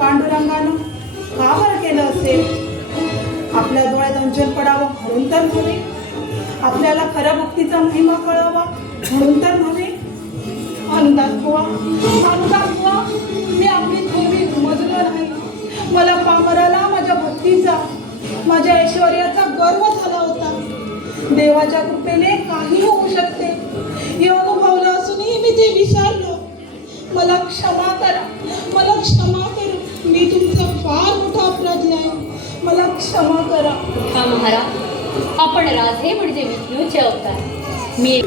पांडुरंगानं का बरं केलं असेल? आपल्या डोळ्यात अंजन पडावं म्हणून तर नव्हे, आपल्याला खऱ्या भक्तीचा महिमा कळावा म्हणून तर नव्हे. अनुदास बुवा, मी आपली थोडी उमजलो नाही. मला पामराला माझ्या भक्तीचा, माझ्या ऐश्वर्याचा गर्व झाला होता. देवाच्या कृपेने काही होऊ शकते हे अनुभवलं असूनही मी ते विसरलो. मला क्षमा करा, मला क्षमा करा. मी तुमचा फार मोठा अपराधी आहे. मला क्षमा करा. हा महाराज, आपण राधे म्हणजे विष्णूचे अवतार.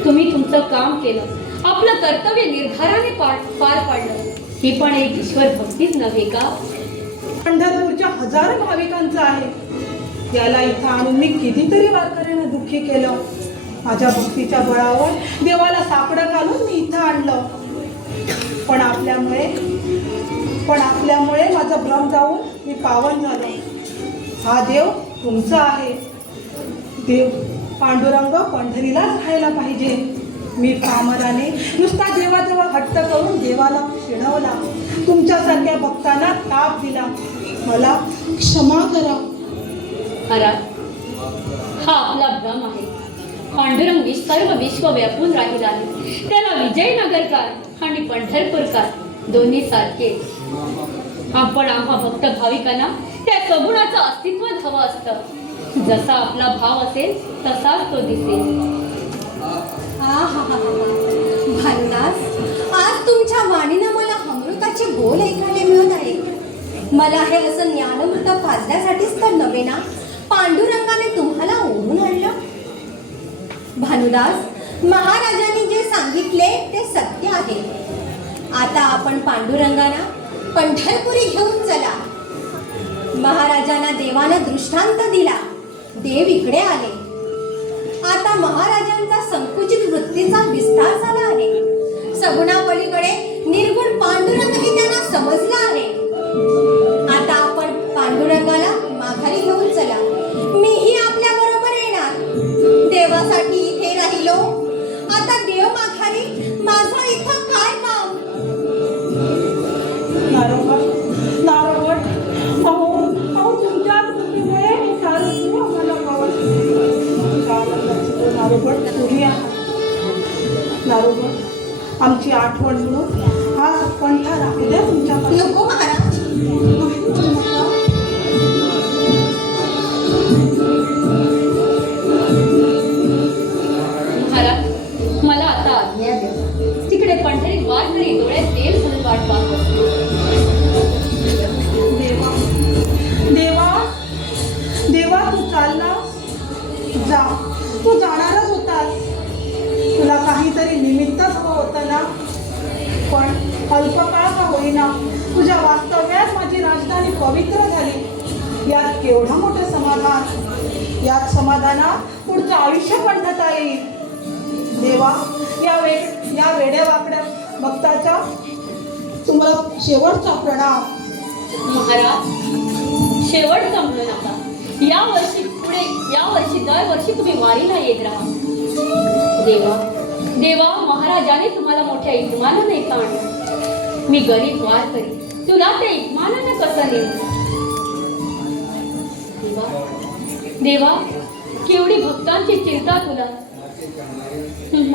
तुम्ही तुमचं काम केलं, आपलं कर्तव्य निर्धाराने पार पाडलं. ही पण एक ईश्वर भक्तीच नव्हे का? पंढरपूरच्या हजारो भाविकांचं आहे. याला इथं आणून मी कितीतरी वारकऱ्यांना दुःखी केलं. माझ्या भक्तीच्या बळावर देवाला साकडं घालून मी इथं आणलं. पण आपल्यामुळे माझा भ्रम जाऊन मी पावन झालो. हा देव तुमचा आहे. देव पांडुरंग पंढरीलाच राहायला पाहिजे. मी पामराने नुसता देवाजवळ हट्ट करून देवाला चिडवला. तुमच्यासारख्या भक्तांना ताप दिला. मला क्षमा करा. महाराज, हा आपला भ्रम आहे. पांडुरंग सर्व विश्व व्यापून राहिला आहे. त्याला विजयनगरकार आणि पंढरपूरकार दोन्ही सारखे. आपण आम्हा भक्त भाविकांना त्या सगुणाचं अस्तित्व हवं असतं. जसा आपला भाव असेल तसाच तो दिसेल. भानुदास, आज तुमच्या वाणीनं मला अमृताचे बोल ऐकायला मिळत आहे. मला हे असं ज्ञानमृत पाजण्यासाठीच तर नव्हे ना पांडुरंगाने तुम्हाला ओढून आणलं. भानुदास, महाराजांनी जे सांगितले ते सत्य आहे. आता आपण पांडुरंगाला पंढरपुरी घेऊन चला. महाराजांना देवानं दृष्टांत दिला. देव इकडे आले. आता महाराजांचा संकुचित वृत्तीचा विस्तार झाला आहे. सगुणापलीकडे निर्गुण पांडुरंगही त्यांना समजला आहे. आता आपण पांडुरंगाला माघारी घेऊन चला. मीही आपल्या बरोबर येणार. देवासाठी इथे राहिलो, आता देव माघारी, माझं इथं काय काम? तुमच्या कृपेमुळे आमची आठवण म्हणून हा पंथा राहू द्या तुमच्या. नको महाराज. महाराज, मला आता आज्ञा द्या. तिकडे पंढरीत वारकरी डोळ्यात तेल घालून वाट पाहत असतो. देवा, देवा, तू चालला जा. तू जाणारच होतास. तुला काहीतरी निमित्तच हवं होतं ना. पण अल्पकाळ का होईना तुझ्या वास्तव्यात माझी राजधानी पवित्र झाली. यात केवढं मोठं समाधान. यात समाधानात पुढचं आयुष्य पंथता येईल. देवा, या वेड्या वाकड्या भक्ताच्या तुम्हाला शेवटचा प्रणाम. महाराज, शेवट संपलं नका. यावर्षी दरवर्षी तुम्ही वारीला येत राहा. देवा, महाराजाने तुम्हाला मोठ्या इतमानाने का आणलं. मी गरीब वारकरी, तुला त्या इतमानाने कसं नेऊ. देवा, केवढी भक्तांची चिंता तुला.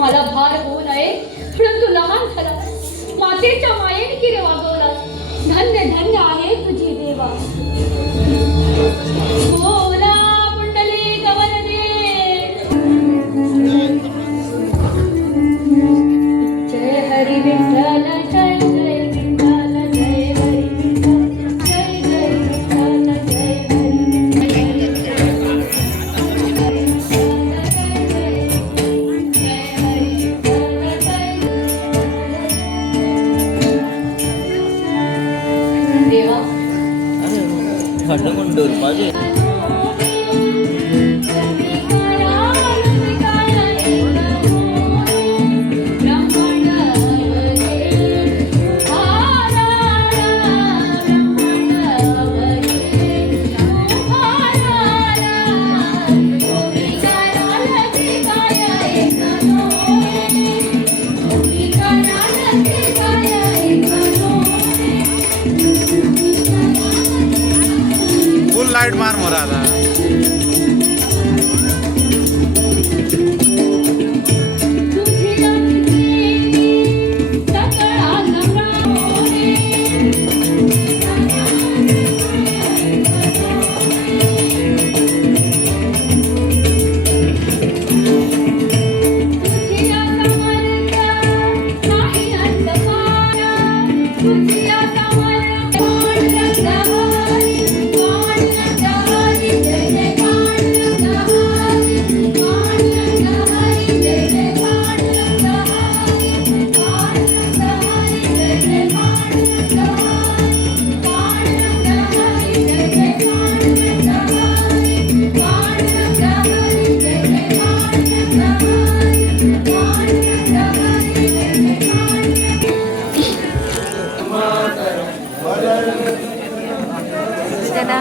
मला भार होऊ नये म्हणून तू लहान झाला. मातेच्या मायेने किरे वागवला. धन्य धन्य आहे तुझी देवा. बोला पुंडलिक वरदे. जय हरी विठ्ठल, जय जय विठ्ठल, जय हरी विठ्ठल, जय जय विठ्ठल, जय हरी देवा. खंड कोण पाहिजे. Thank you. लाईट मार मोरा आता चला